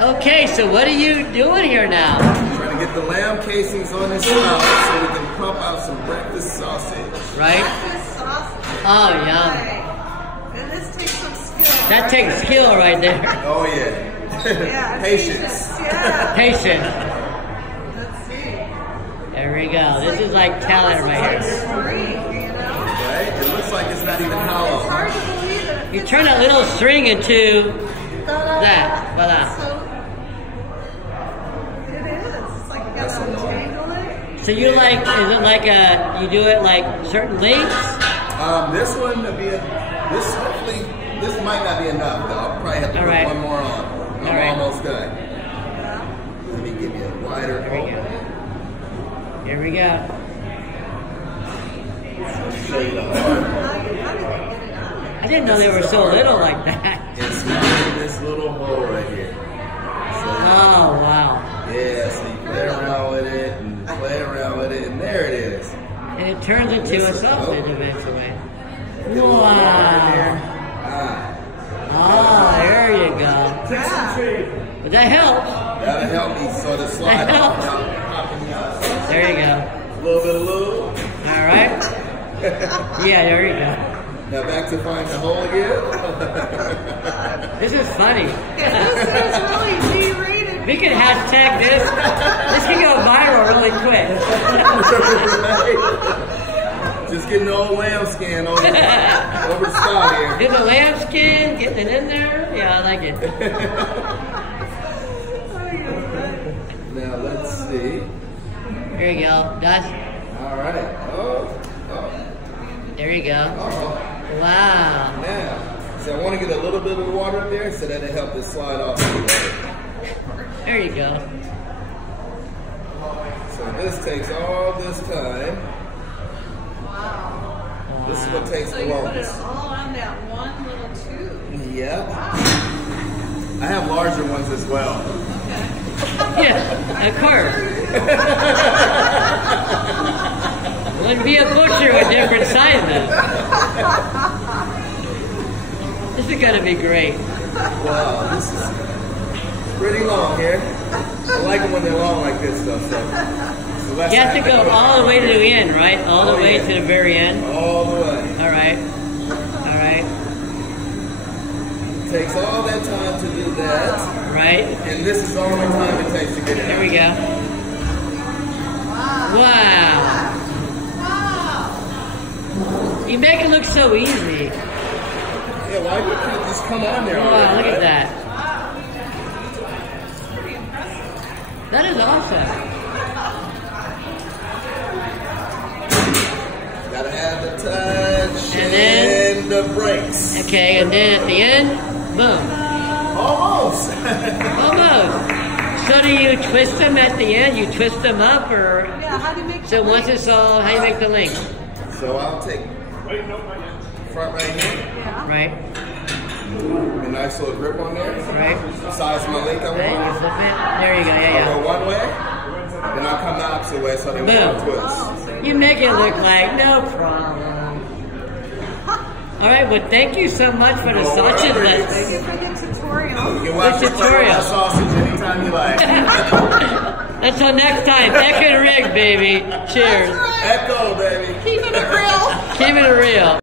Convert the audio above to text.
Okay, so what are you doing here now? Trying to get the lamb casings on this spout so we can pump out some breakfast sausage. Right? Breakfast sausage. Oh, yum. And this takes some skill. That takes skill right there. Oh, yeah. Yeah, Patience. Yeah. Patience. Let's see. There we go. This is like talent right here. String, you know? Right? It looks like it's not even hollow. It's hard to believe that. You turn a little string into that. Voila. So, it is. It's like you gotta untangle it. So you like, is it like you do it like certain lengths? This one would be hopefully, this might not be enough though. I'll probably have to put one more on. I'm almost done. Let me give you a wider Here we go. Here we go. Show you the hard. I didn't know they were so little like that. It's in this little hole right here. So, oh, wow. Yeah, so you play around with it and play around with it, and there it is. And it turns into a sausage eventually. Wow. Oh, there you go. Yeah. But that helps. That'll help me sort of slide off without popping me out. There you go. A little bit of lube. All right. Yeah, there you go. Now back to find the hole again. This is funny. Yeah, this is really G-rated. We can hashtag this. This can go viral really quick. Just getting the old lamb skin over the spot here. Get the lamb skin, getting it in there. Yeah, I like it. Now let's see. Here you go. That's. All right. Oh. There you go. Oh. Wow. Now, so I want to get a little bit of water in there so that it helps it slide off. There you go. So this takes all this time. Wow. This is what takes So the you put it longest. all on that one little tube. Yep. Wow. I have larger ones as well. Yeah, of course. Wouldn't be a butcher with different sizes. This is gonna be great. Wow, this is pretty long here. I like them when they're long like this though. So you have to go all the way to the end, right? All the way to the very end. All the way. All right. All right. It takes all that time to do that. Right. And this is all the time it takes to get it out. There we go. Wow. You make it look so easy. Yeah, why can't you just come on there? Wow, look at that. That is awesome. Gotta have the touch And then the brakes. Okay, and then at the end, boom. Almost. Almost. So do you twist them at the end? You twist them up, or? Yeah, how do you make So once it's all, how do you make the link? So I'll take front right here. Yeah. Right. A nice little grip on there. Right. Size of my link I Okay, you want. flip it. There you go. Yeah, I'll go yeah. one way, then I'll come the opposite way so they won't twist. You make it look like no problem. All right. Well, thank you so much for the sausage lesson. Thank you for the tutorial. You can watch the tutorial sausage anytime you like. Until next time, Echo&Rig, baby. Cheers. Echo, baby. Keeping it real. Keeping it real.